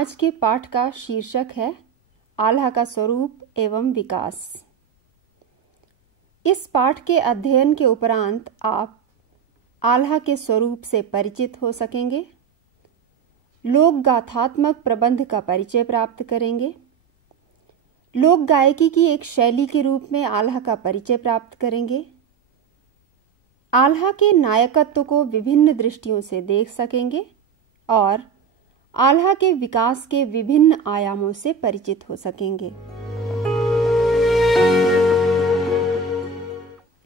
आज के पाठ का शीर्षक है आल्हा का स्वरूप एवं विकास। इस पाठ के अध्ययन के उपरांत आप आल्हा के स्वरूप से परिचित हो सकेंगे, लोक गाथात्मक प्रबंध का परिचय प्राप्त करेंगे, लोक गायकी की एक शैली के रूप में आल्हा का परिचय प्राप्त करेंगे, आल्हा के नायकत्व को विभिन्न दृष्टियों से देख सकेंगे और आल्हा के विकास के विभिन्न आयामों से परिचित हो सकेंगे।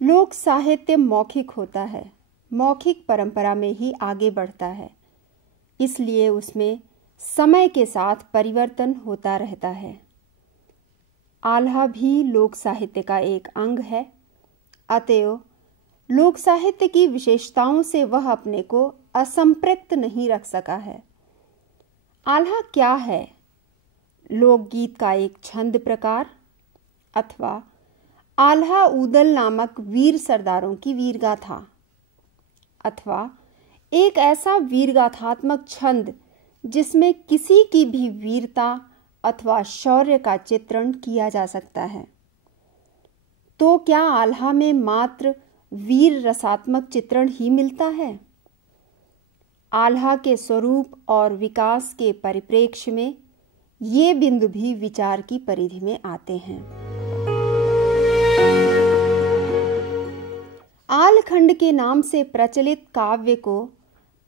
लोक साहित्य मौखिक होता है, मौखिक परंपरा में ही आगे बढ़ता है, इसलिए उसमें समय के साथ परिवर्तन होता रहता है। आल्हा भी लोक साहित्य का एक अंग है, अतएव लोक साहित्य की विशेषताओं से वह अपने को असंपृक्त नहीं रख सका है। आल्हा क्या है? लोकगीत का एक छंद प्रकार अथवा आल्हा ऊदल नामक वीर सरदारों की वीरगाथा अथवा एक ऐसा वीरगाथात्मक छंद जिसमें किसी की भी वीरता अथवा शौर्य का चित्रण किया जा सकता है। तो क्या आल्हा में मात्र वीर रसात्मक चित्रण ही मिलता है? आल्हा के स्वरूप और विकास के परिप्रेक्ष्य में ये बिंदु भी विचार की परिधि में आते हैं। आलखंड के नाम से प्रचलित काव्य को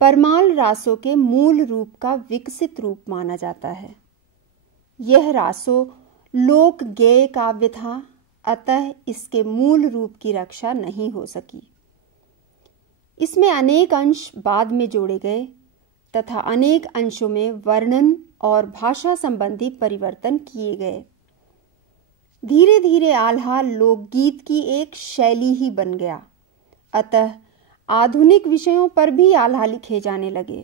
परमाल रासों के मूल रूप का विकसित रूप माना जाता है। यह रासो लोक गेय काव्य था, अतः इसके मूल रूप की रक्षा नहीं हो सकी। इसमें अनेक अंश बाद में जोड़े गए तथा अनेक अंशों में वर्णन और भाषा संबंधी परिवर्तन किए गए। धीरे धीरे आल्हा लोकगीत की एक शैली ही बन गया, अतः आधुनिक विषयों पर भी आल्हा लिखे जाने लगे।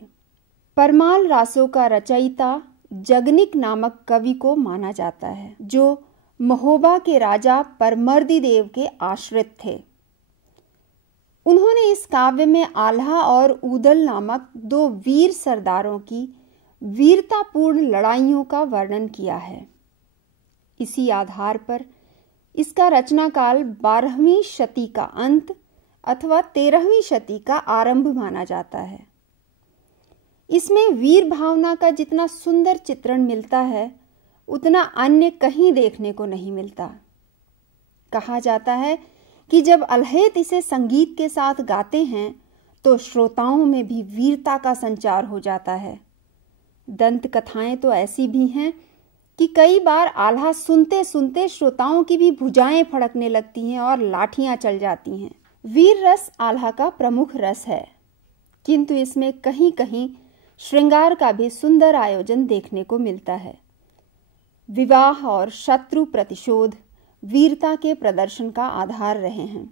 परमाल रासों का रचयिता जगनिक नामक कवि को माना जाता है, जो महोबा के राजा परमर्दी देव के आश्रित थे। उन्होंने इस काव्य में आल्हा और ऊदल नामक दो वीर सरदारों की वीरतापूर्ण लड़ाइयों का वर्णन किया है। इसी आधार पर इसका रचनाकाल 12वीं शती का अंत अथवा 13वीं शती का आरंभ माना जाता है। इसमें वीर भावना का जितना सुंदर चित्रण मिलता है, उतना अन्य कहीं देखने को नहीं मिलता। कहा जाता है कि जब अल्हैत इसे संगीत के साथ गाते हैं तो श्रोताओं में भी वीरता का संचार हो जाता है। दंत कथाएं तो ऐसी भी हैं कि कई बार आल्हा सुनते सुनते श्रोताओं की भी भुजाएं फड़कने लगती हैं और लाठियां चल जाती हैं। वीर रस आल्हा का प्रमुख रस है, किंतु इसमें कहीं कहीं श्रृंगार का भी सुंदर आयोजन देखने को मिलता है। विवाह और शत्रु प्रतिशोध वीरता के प्रदर्शन का आधार रहे हैं।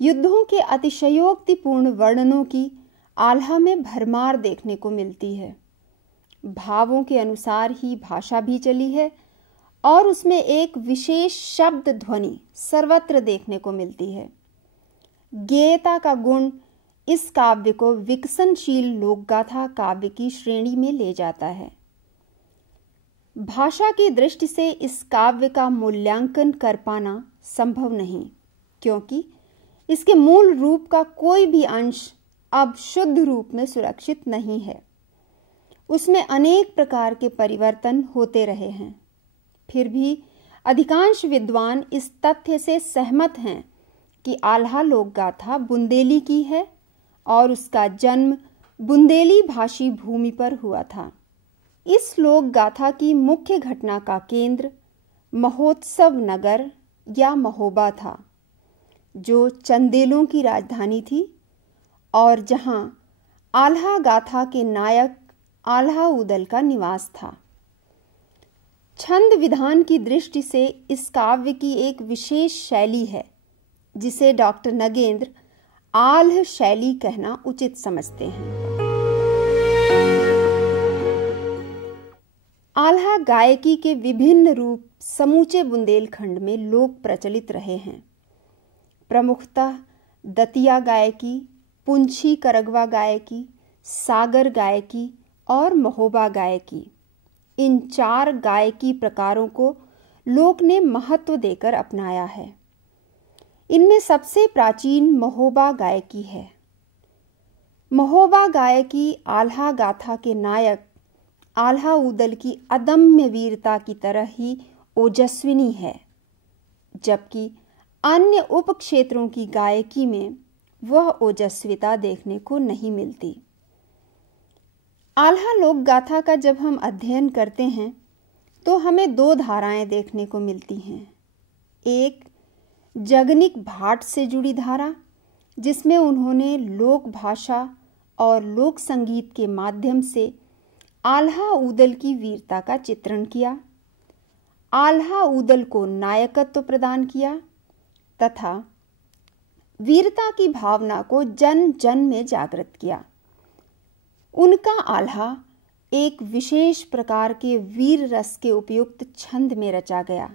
युद्धों के अतिशयोक्तिपूर्ण वर्णनों की आल्हा में भरमार देखने को मिलती है। भावों के अनुसार ही भाषा भी चली है और उसमें एक विशेष शब्द ध्वनि सर्वत्र देखने को मिलती है। गेयता का गुण इस काव्य को विकसनशील लोकगाथा काव्य की श्रेणी में ले जाता है। भाषा की दृष्टि से इस काव्य का मूल्यांकन कर पाना संभव नहीं, क्योंकि इसके मूल रूप का कोई भी अंश अब शुद्ध रूप में सुरक्षित नहीं है। उसमें अनेक प्रकार के परिवर्तन होते रहे हैं। फिर भी अधिकांश विद्वान इस तथ्य से सहमत हैं कि आल्हा लोकगाथा बुंदेली की है और उसका जन्म बुंदेली भाषी भूमि पर हुआ था। इस लोक गाथा की मुख्य घटना का केंद्र महोत्सव नगर या महोबा था, जो चंदेलों की राजधानी थी और जहां आल्हा गाथा के नायक आल्हा ऊदल का निवास था। छंद विधान की दृष्टि से इस काव्य की एक विशेष शैली है, जिसे डॉक्टर नगेंद्र आल्ह शैली कहना उचित समझते हैं। आल्हा गायकी के विभिन्न रूप समूचे बुंदेलखंड में लोक प्रचलित रहे हैं। प्रमुखतः दतिया गायकी, पुंछी करगवा गायकी, सागर गायकी और महोबा गायकी। इन 4 गायकी प्रकारों को लोक ने महत्व देकर अपनाया है। इनमें सबसे प्राचीन महोबा गायकी है। महोबा गायकी आल्हा गाथा के नायक आल्हा ऊदल की अदम्य वीरता की तरह ही ओजस्विनी है, जबकि अन्य उपक्षेत्रों की गायकी में वह ओजस्विता देखने को नहीं मिलती। आल्हा लोक गाथा का जब हम अध्ययन करते हैं तो हमें 2 धाराएं देखने को मिलती हैं। एक जगनिक भाट से जुड़ी धारा, जिसमें उन्होंने लोक भाषा और लोक संगीत के माध्यम से आल्हा ऊदल की वीरता का चित्रण किया, आल्हा ऊदल को नायकत्व प्रदान किया तथा वीरता की भावना को जन जन में जागृत किया। उनका आल्हा एक विशेष प्रकार के वीर रस के उपयुक्त छंद में रचा गया,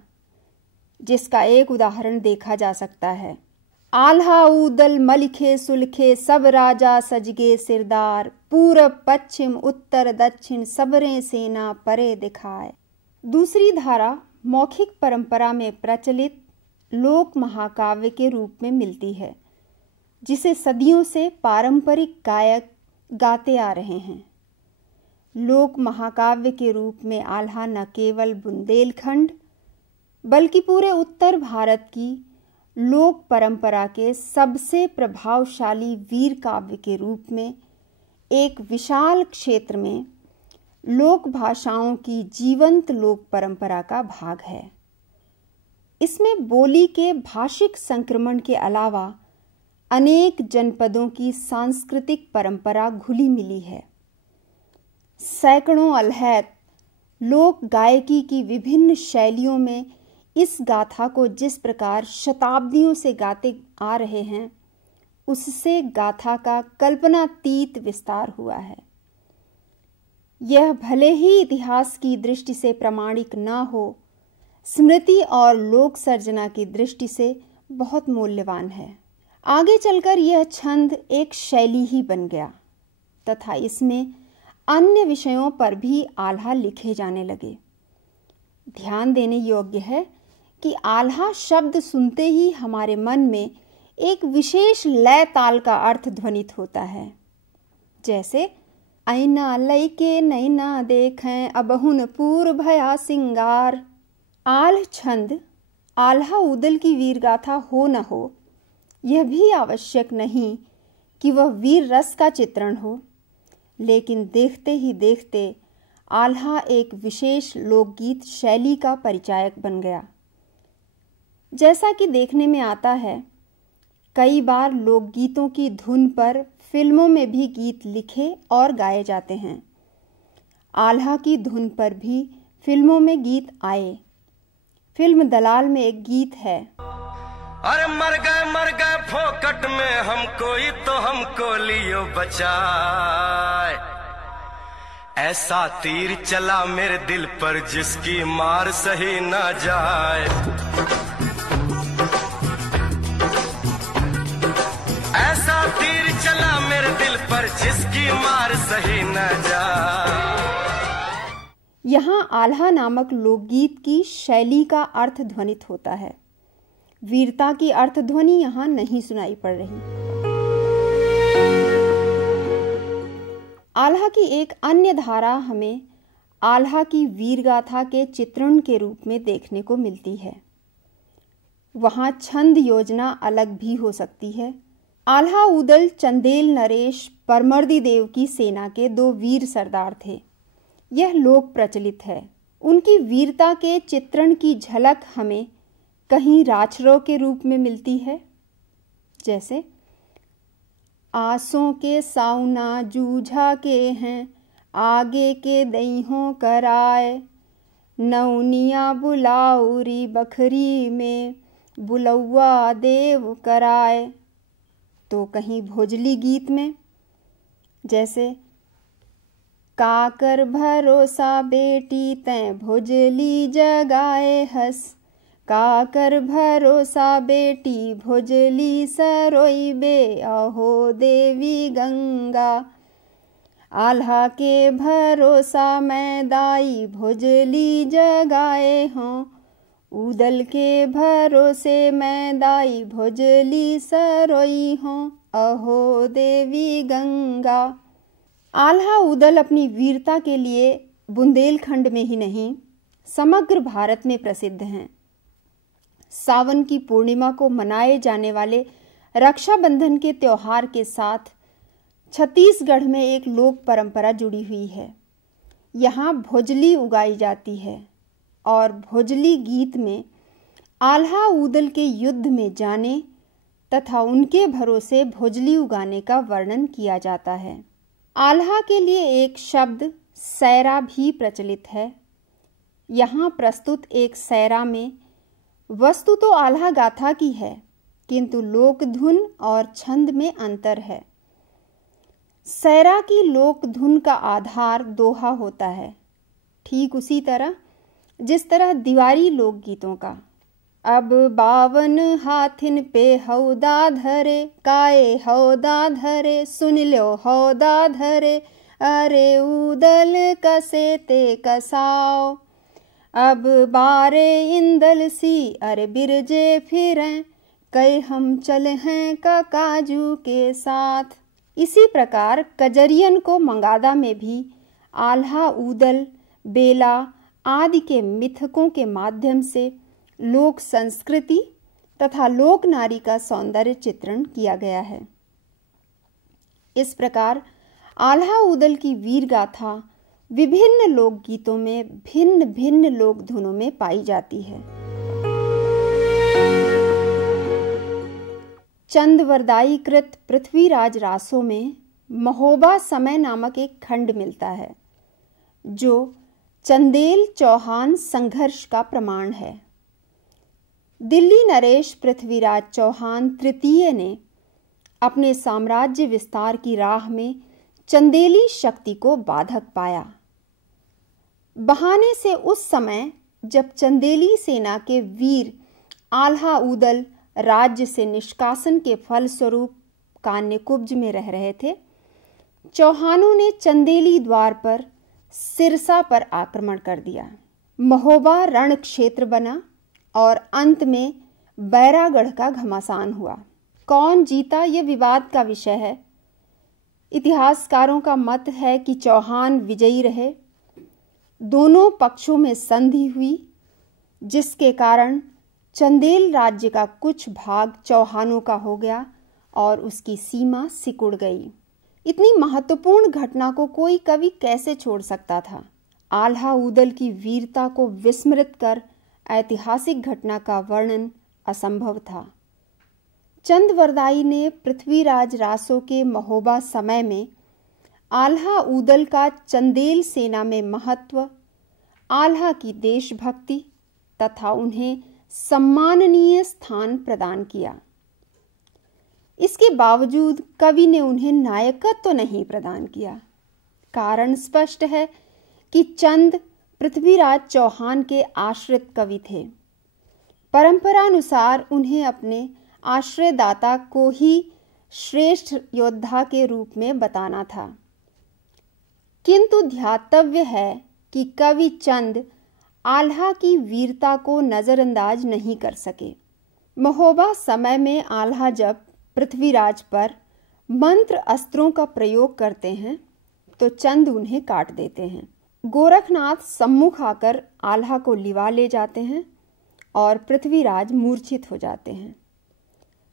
जिसका एक उदाहरण देखा जा सकता है। आल्हा ऊदल मलिखे सुलखे सब राजा सजगे सिरदार, पूरब पश्चिम उत्तर दक्षिण सबरे सेना परे दिखाए। दूसरी धारा मौखिक परंपरा में प्रचलित लोक महाकाव्य के रूप में मिलती है, जिसे सदियों से पारंपरिक गायक गाते आ रहे हैं। लोक महाकाव्य के रूप में आल्हा न केवल बुंदेलखंड बल्कि पूरे उत्तर भारत की लोक परंपरा के सबसे प्रभावशाली वीर काव्य के रूप में एक विशाल क्षेत्र में लोक भाषाओं की जीवंत लोक परंपरा का भाग है। इसमें बोली के भाषिक संक्रमण के अलावा अनेक जनपदों की सांस्कृतिक परंपरा घुली मिली है। सैकड़ों अलहैत लोक गायकी की विभिन्न शैलियों में इस गाथा को जिस प्रकार शताब्दियों से गाते आ रहे हैं, उससे गाथा का कल्पनातीत विस्तार हुआ है। यह भले ही इतिहास की दृष्टि से प्रामाणिक न हो, स्मृति और लोक सर्जना की दृष्टि से बहुत मूल्यवान है। आगे चलकर यह छंद एक शैली ही बन गया तथा इसमें अन्य विषयों पर भी आल्हा लिखे जाने लगे। ध्यान देने योग्य है कि आल्हा शब्द सुनते ही हमारे मन में एक विशेष लय ताल का अर्थ ध्वनित होता है, जैसे ऐना लैके नैना देखें अबहुन पूर भया सिंगार। आल्ह छंद आल्हा ऊदल की वीरगाथा हो न हो, यह भी आवश्यक नहीं कि वह वीर रस का चित्रण हो, लेकिन देखते ही देखते आल्हा एक विशेष लोकगीत शैली का परिचायक बन गया। जैसा कि देखने में आता है, कई बार लोकगीतों की धुन पर फिल्मों में भी गीत लिखे और गाए जाते हैं। आल्हा की धुन पर भी फिल्मों में गीत आए। फिल्म दलाल में एक गीत है, अरे मर गए फोकट में हमको ही तो हमको लियो बचाए। ऐसा तीर चला मेरे दिल पर जिसकी मार सही न जाए। ऐसा तीर चला मेरे दिल पर जिसकी मार सही न जाए। यहाँ आल्हा नामक लोकगीत की शैली का अर्थ ध्वनित होता है। वीरता की अर्थध्वनि यहाँ नहीं सुनाई पड़ रही। आल्हा की एक अन्य धारा हमें आल्हा की वीरगाथा के चित्रण के रूप में देखने को मिलती है। वहाँ छंद योजना अलग भी हो सकती है। आल्हा ऊदल चंदेल नरेश परमर्दी देव की सेना के 2 वीर सरदार थे। यह लोक प्रचलित है। उनकी वीरता के चित्रण की झलक हमें कहीं राछरों के रूप में मिलती है, जैसे आसों के साउना जूझा के हैं आगे के दईहों कराए। नौनिया बुलाउरी बखरी में बुलौआ देव कराए। तो कहीं भोजली गीत में, जैसे काकर भरोसा बेटी तैं भोजली जगाए हस। काकर भरोसा बेटी भोजली सरोई बे अहो देवी गंगा। आल्हा के भरोसा मैं दाई भोजली जगाए हों, उदल के भरोसे मैं दाई भोजली सरोई हों, अहो देवी गंगा। आल्हा उदल अपनी वीरता के लिए बुंदेलखंड में ही नहीं समग्र भारत में प्रसिद्ध हैं। सावन की पूर्णिमा को मनाए जाने वाले रक्षाबंधन के त्योहार के साथ छत्तीसगढ़ में एक लोक परंपरा जुड़ी हुई है। यहाँ भोजली उगाई जाती है और भोजली गीत में आल्हा उदल के युद्ध में जाने तथा उनके भरोसे भोजली उगाने का वर्णन किया जाता है। आल्हा के लिए एक शब्द सैरा भी प्रचलित है। यहाँ प्रस्तुत एक सैरा में वस्तु तो आल्हा गाथा की है, किंतु लोक धुन और छंद में अंतर है। सैरा की लोक धुन का आधार दोहा होता है, ठीक उसी तरह जिस तरह दीवारी लोकगीतों का अब बावन हाथिन पे हौदा धरे, काए हौदा धरे, सुन लो हौदा धरे, अरे उदल कसे ते कसाओ, अब बारे इंदल सी अरे बिरजे फिरें, कई हम चले हैं का काजू के साथ। इसी प्रकार कजरियन को मंगादा में भी आल्हा उदल बेला आदि के मिथकों के माध्यम से लोक संस्कृति तथा लोक नारी का सौंदर्य चित्रण किया गया है। इस प्रकार आल्हा उदल की वीर गाथा विभिन्न लोकगीतों में भिन्न भिन्न लोक धुनों में पाई जाती है। चंदवरदाई कृत पृथ्वीराज रासों में महोबा समय नामक एक खंड मिलता है, जो चंदेल चौहान संघर्ष का प्रमाण है। दिल्ली नरेश पृथ्वीराज चौहान तृतीय ने अपने साम्राज्य विस्तार की राह में चंदेली शक्ति को बाधक पाया। बहाने से उस समय जब चंदेली सेना के वीर आल्हा उदल राज्य से निष्कासन के फलस्वरूप कान्यकुब्ज में रह रहे थे, चौहानों ने चंदेली द्वार पर सिरसा पर आक्रमण कर दिया। महोबा रण क्षेत्र बना और अंत में बैरागढ़ का घमासान हुआ। कौन जीता यह विवाद का विषय है। इतिहासकारों का मत है कि चौहान विजयी रहे। दोनों पक्षों में संधि हुई, जिसके कारण चंदेल राज्य का कुछ भाग चौहानों का हो गया और उसकी सीमा सिकुड़ गई। इतनी महत्वपूर्ण घटना को कोई कवि कैसे छोड़ सकता था। आल्हा उदल की वीरता को विस्मृत कर ऐतिहासिक घटना का वर्णन असंभव था। चंदवरदाई ने पृथ्वीराज रासों के महोबा समय में आल्हा उदल का चंदेल सेना में महत्व, आल्हा की देशभक्ति तथा उन्हें सम्माननीय स्थान प्रदान किया। इसके बावजूद कवि ने उन्हें नायकत्व तो नहीं प्रदान किया। कारण स्पष्ट है कि चंद पृथ्वीराज चौहान के आश्रित कवि थे। परंपरानुसार उन्हें अपने आश्रयदाता को ही श्रेष्ठ योद्धा के रूप में बताना था, किंतु ध्यातव्य है कि कवि चंद आल्हा की वीरता को नजरअंदाज नहीं कर सके। महोबा समय में आल्हा जब पृथ्वीराज पर मंत्र अस्त्रों का प्रयोग करते हैं तो चंद उन्हें काट देते हैं। गोरखनाथ सम्मुख आकर आल्हा को लिवा ले जाते हैं और पृथ्वीराज मूर्छित हो जाते हैं।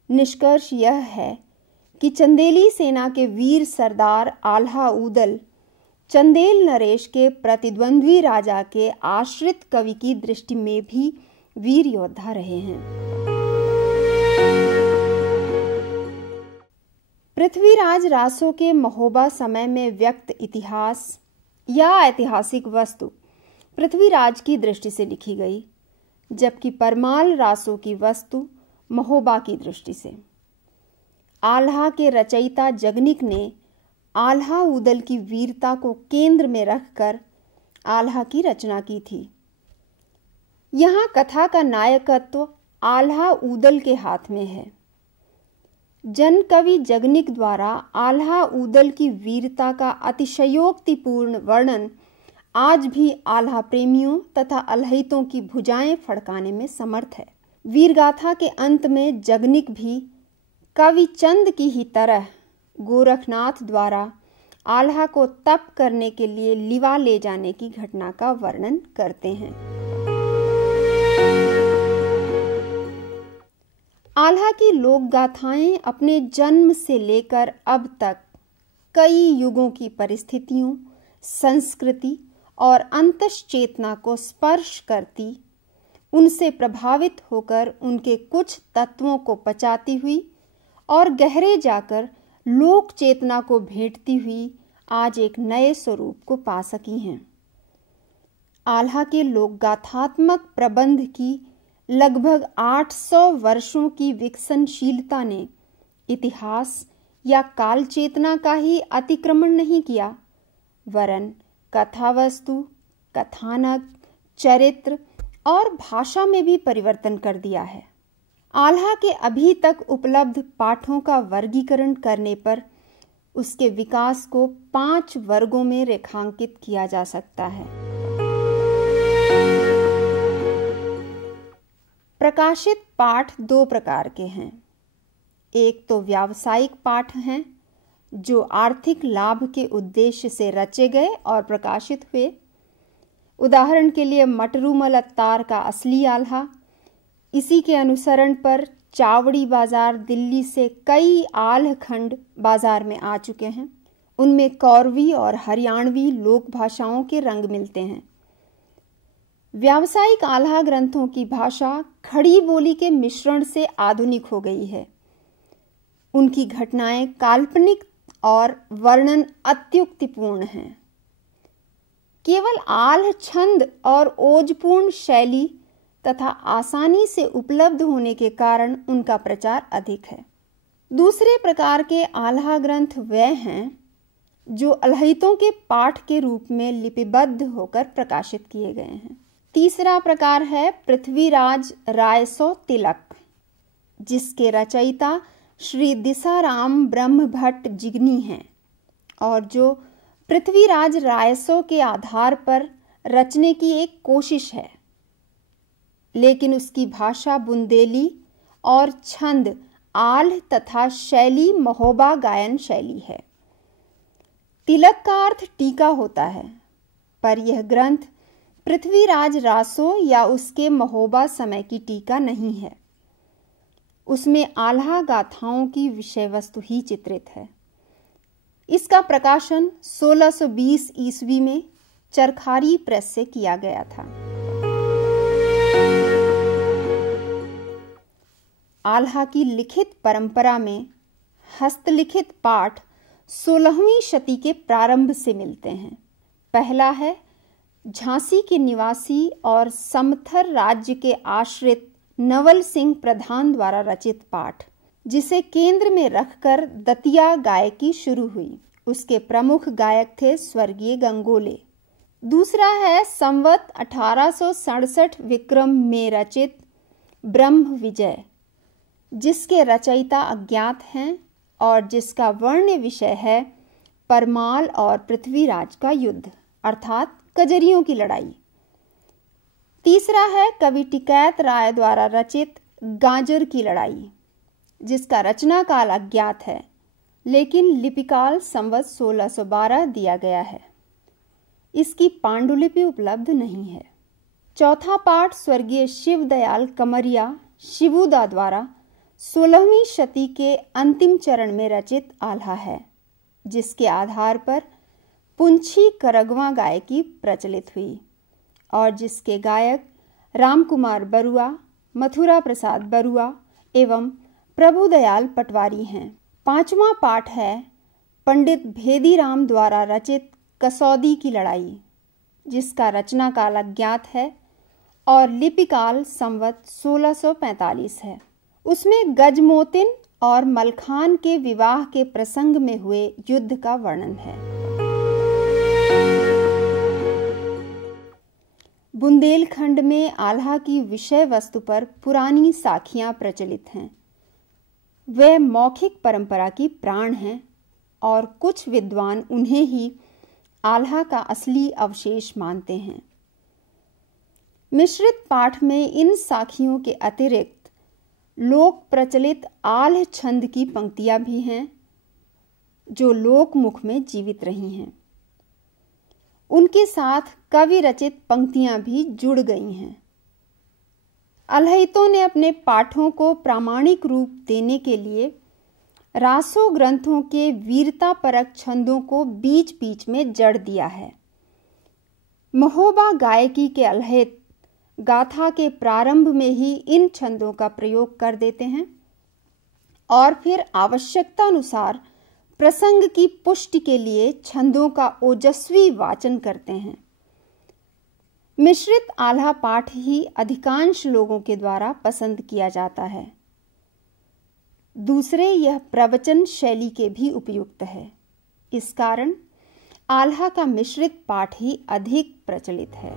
निष्कर्ष यह है कि चंदेली सेना के वीर सरदार आल्हा उदल चंदेल नरेश के प्रतिद्वंद्वी राजा के आश्रित कवि की दृष्टि में भी वीर योद्धा रहे हैं। पृथ्वीराज रासों के महोबा समय में व्यक्त इतिहास या ऐतिहासिक वस्तु पृथ्वीराज की दृष्टि से लिखी गई, जबकि परमाल रासों की वस्तु महोबा की दृष्टि से। आल्हा के रचयिता जगनिक ने आल्हा उदल की वीरता को केंद्र में रखकर आल्हा की रचना की थी। यहाँ कथा का नायकत्व आल्हा उदल के हाथ में है। जन कवि जगनिक द्वारा आल्हा ऊदल की वीरता का अतिशयोक्तिपूर्ण वर्णन आज भी आल्हा प्रेमियों तथा अल्हैतों की भुजाएं फड़काने में समर्थ है। वीरगाथा के अंत में जगनिक भी कवि चंद की ही तरह गोरखनाथ द्वारा आल्हा को तप करने के लिए लिवा ले जाने की घटना का वर्णन करते हैं। आल्हा की लोक गाथाएं अपने जन्म से लेकर अब तक कई युगों की परिस्थितियों, संस्कृति और अंतश्चेतना को स्पर्श करती, उनसे प्रभावित होकर उनके कुछ तत्वों को पचाती हुई और गहरे जाकर लोक चेतना को भेंटती हुई आज एक नए स्वरूप को पा सकी हैं। आल्हा के लोकगाथात्मक प्रबंध की लगभग 800 वर्षों की विकसनशीलता ने इतिहास या काल चेतना का ही अतिक्रमण नहीं किया, वरन कथावस्तु, कथानक, चरित्र और भाषा में भी परिवर्तन कर दिया है। आल्हा के अभी तक उपलब्ध पाठों का वर्गीकरण करने पर उसके विकास को 5 वर्गों में रेखांकित किया जा सकता है। प्रकाशित पाठ 2 प्रकार के हैं। एक तो व्यावसायिक पाठ हैं, जो आर्थिक लाभ के उद्देश्य से रचे गए और प्रकाशित हुए। उदाहरण के लिए मटरूमल अत्तार का असली आल्हा। इसी के अनुसरण पर चावड़ी बाजार दिल्ली से कई आल्ह खंड बाजार में आ चुके हैं। उनमें कौरवी और हरियाणवी लोक भाषाओं के रंग मिलते हैं। व्यावसायिक आल्हा ग्रंथों की भाषा खड़ी बोली के मिश्रण से आधुनिक हो गई है। उनकी घटनाएं काल्पनिक और वर्णन अत्युक्तिपूर्ण हैं। केवल आल्ह छंद और ओजपूर्ण शैली तथा आसानी से उपलब्ध होने के कारण उनका प्रचार अधिक है। दूसरे प्रकार के आल्हा ग्रंथ वे हैं जो अल्हैतों के पाठ के रूप में लिपिबद्ध होकर प्रकाशित किए गए हैं। तीसरा प्रकार है पृथ्वीराज रायसो तिलक, जिसके रचयिता श्री दिसाराम ब्रह्म भट्ट जिगनी हैं और जो पृथ्वीराज रायसो के आधार पर रचने की एक कोशिश है, लेकिन उसकी भाषा बुंदेली और छंद आल्ह तथा शैली महोबा गायन शैली है। तिलक का अर्थ टीका होता है, पर यह ग्रंथ पृथ्वीराज रासो या उसके महोबा समय की टीका नहीं है। उसमें आल्हा गाथाओं की विषय वस्तु ही चित्रित है। इसका प्रकाशन 1620 ईस्वी में चरखारी प्रेस से किया गया था। आल्हा की लिखित परंपरा में हस्तलिखित पाठ 16वीं शती के प्रारंभ से मिलते हैं। पहला है झांसी के निवासी और समथर राज्य के आश्रित नवल सिंह प्रधान द्वारा रचित पाठ, जिसे केंद्र में रखकर दतिया गायकी शुरू हुई। उसके प्रमुख गायक थे स्वर्गीय गंगोले। दूसरा है संवत 1867 विक्रम में रचित ब्रह्म विजय, जिसके रचयिता अज्ञात हैं और जिसका वर्ण विषय है परमाल और पृथ्वीराज का युद्ध, अर्थात कजरियों की लड़ाई। तीसरा है कवि टिकैत राय द्वारा रचित गाजर की लड़ाई, जिसका रचना काल अज्ञात है, लेकिन लिपिकाल संवत 1612 दिया गया है। इसकी पांडुलिपि उपलब्ध नहीं है। चौथा पाठ स्वर्गीय शिवदयाल कमरिया शिवुदा द्वारा 16वीं शती के अंतिम चरण में रचित आल्हा है, जिसके आधार पर पुंछी करगवा गायकी प्रचलित हुई और जिसके गायक रामकुमार बरुआ, मथुरा प्रसाद बरुआ एवं प्रभुदयाल पटवारी हैं। पांचवा पाठ है पंडित भेदीराम द्वारा रचित कसौदी की लड़ाई, जिसका रचना काल अज्ञात है और लिपिकाल संवत 1645 है। उसमें गजमोतिन और मलखान के विवाह के प्रसंग में हुए युद्ध का वर्णन है। बुंदेलखंड में आल्हा की विषय वस्तु पर पुरानी साखियां प्रचलित हैं। वे मौखिक परंपरा की प्राण हैं और कुछ विद्वान उन्हें ही आल्हा का असली अवशेष मानते हैं। मिश्रित पाठ में इन साखियों के अतिरिक्त लोक प्रचलित आल्ह छंद की पंक्तियां भी हैं जो लोकमुख में जीवित रही हैं। उनके साथ कवि रचित पंक्तियां भी जुड़ गई हैं। अल्हैतों ने अपने पाठों को प्रामाणिक रूप देने के लिए रासो ग्रंथों के वीरतापरक छंदों को बीच बीच में जड़ दिया है। महोबा गायकी के अल्हैत गाथा के प्रारंभ में ही इन छंदों का प्रयोग कर देते हैं और फिर आवश्यकता अनुसार प्रसंग की पुष्टि के लिए छंदों का ओजस्वी वाचन करते हैं। मिश्रित आल्हा पाठ ही अधिकांश लोगों के द्वारा पसंद किया जाता है। दूसरे, यह प्रवचन शैली के भी उपयुक्त है। इस कारण आल्हा का मिश्रित पाठ ही अधिक प्रचलित है।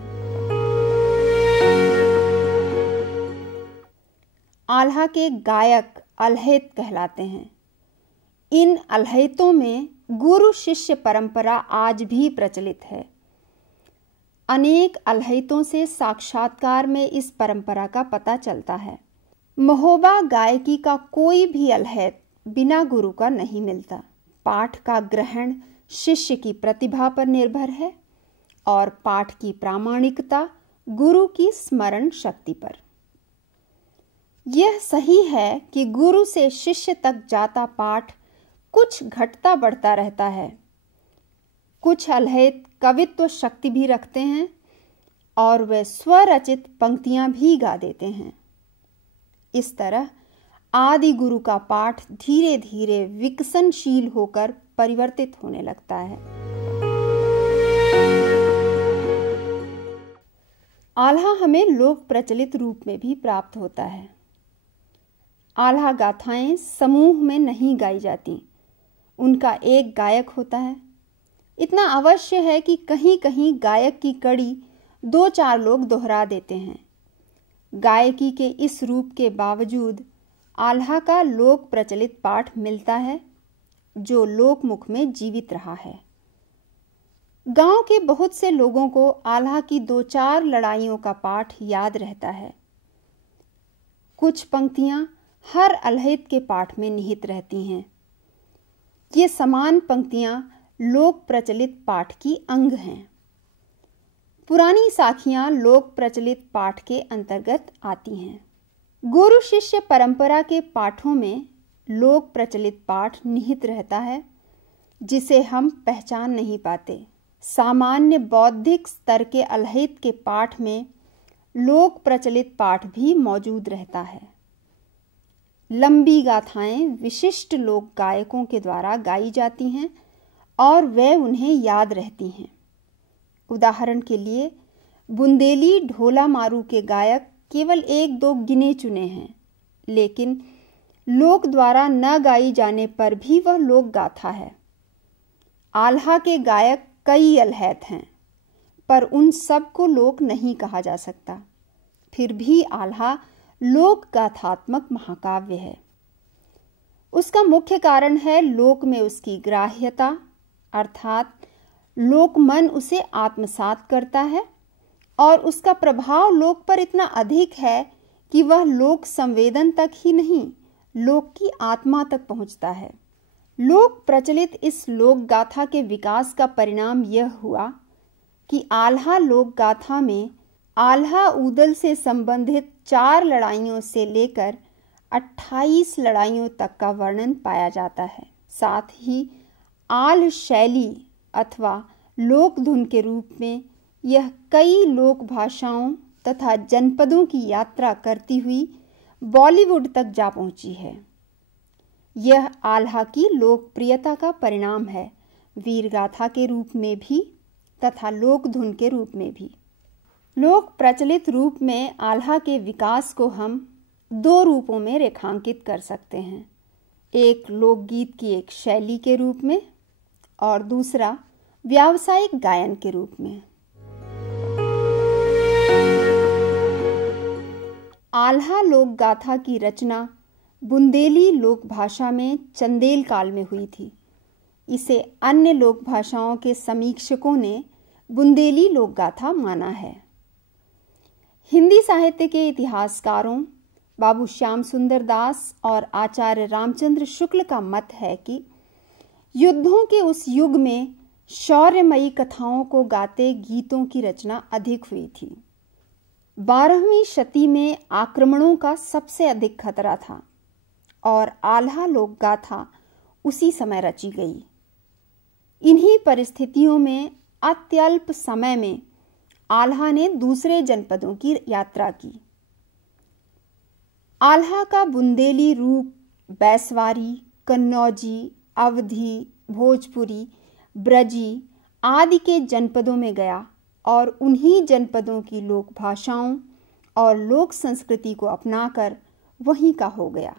आल्हा के गायक अल्हैत कहलाते हैं। इन अल्हैतों में गुरु शिष्य परंपरा आज भी प्रचलित है। अनेक अल्हैतों से साक्षात्कार में इस परंपरा का पता चलता है। महोबा गायकी का कोई भी अल्हैत बिना गुरु का नहीं मिलता। पाठ का ग्रहण शिष्य की प्रतिभा पर निर्भर है और पाठ की प्रामाणिकता गुरु की स्मरण शक्ति पर। यह सही है कि गुरु से शिष्य तक जाता पाठ कुछ घटता बढ़ता रहता है। कुछ अल्हैत कवित्व शक्ति भी रखते हैं और वे स्वरचित पंक्तियां भी गा देते हैं। इस तरह आदि गुरु का पाठ धीरे धीरे विकसनशील होकर परिवर्तित होने लगता है। आल्हा हमें लोक प्रचलित रूप में भी प्राप्त होता है। आल्हा गाथाएं समूह में नहीं गाई जाती, उनका एक गायक होता है। इतना अवश्य है कि कहीं कहीं गायक की कड़ी 2-4 लोग दोहरा देते हैं। गायकी के इस रूप के बावजूद आल्हा का लोक प्रचलित पाठ मिलता है जो लोकमुख में जीवित रहा है। गांव के बहुत से लोगों को आल्हा की 2-4 लड़ाइयों का पाठ याद रहता है। कुछ पंक्तियां हर अल्हैत के पाठ में निहित रहती हैं। ये समान पंक्तियां लोक प्रचलित पाठ की अंग हैं। पुरानी साखियां लोक प्रचलित पाठ के अंतर्गत आती हैं। गुरु शिष्य परंपरा के पाठों में लोक प्रचलित पाठ निहित रहता है जिसे हम पहचान नहीं पाते। सामान्य बौद्धिक स्तर के अल्हैत के पाठ में लोक प्रचलित पाठ भी मौजूद रहता है। लंबी गाथाएं विशिष्ट लोक गायकों के द्वारा गाई जाती हैं और वे उन्हें याद रहती हैं। उदाहरण के लिए बुंदेली ढोला मारू के गायक केवल 1-2 गिने चुने हैं, लेकिन लोक द्वारा न गाई जाने पर भी वह लोक गाथा है। आल्हा के गायक कई अल्हैत हैं, पर उन सब को लोक नहीं कहा जा सकता। फिर भी आल्हा लोक गाथात्मक महाकाव्य है। उसका मुख्य कारण है लोक में उसकी ग्राह्यता, अर्थात लोकमन उसे आत्मसात करता है और उसका प्रभाव लोक पर इतना अधिक है कि वह लोक संवेदन तक ही नहीं, लोक की आत्मा तक पहुंचता है। लोक प्रचलित इस लोक गाथा के विकास का परिणाम यह हुआ कि आल्हा लोक गाथा में आल्हा ऊदल से संबंधित 4 लड़ाइयों से लेकर 28 लड़ाइयों तक का वर्णन पाया जाता है। साथ ही आल्ह शैली अथवा लोक धुन के रूप में यह कई लोक भाषाओं तथा जनपदों की यात्रा करती हुई बॉलीवुड तक जा पहुंची है। यह आल्हा की लोकप्रियता का परिणाम है, वीरगाथा के रूप में भी तथा लोक धुन के रूप में भी। लोक प्रचलित रूप में आल्हा के विकास को हम 2 रूपों में रेखांकित कर सकते हैं, एक लोकगीत की एक शैली के रूप में और दूसरा व्यावसायिक गायन के रूप में। आल्हा लोक गाथा की रचना बुंदेली लोक भाषा में चंदेल काल में हुई थी। इसे अन्य लोक भाषाओं के समीक्षकों ने बुंदेली लोकगाथा माना है। हिंदी साहित्य के इतिहासकारों बाबू श्याम सुंदर दास और आचार्य रामचंद्र शुक्ल का मत है कि युद्धों के उस युग में शौर्यमयी कथाओं को गाते गीतों की रचना अधिक हुई थी। 12वीं शती में आक्रमणों का सबसे अधिक खतरा था और आल्हा लोकगाथा उसी समय रची गई। इन्हीं परिस्थितियों में अत्यल्प समय में आल्हा ने दूसरे जनपदों की यात्रा की। आल्हा का बुंदेली रूप बैसवारी, कन्नौजी, अवधी, भोजपुरी, ब्रजी आदि के जनपदों में गया और उन्हीं जनपदों की लोक भाषाओं और लोक संस्कृति को अपनाकर वहीं का हो गया।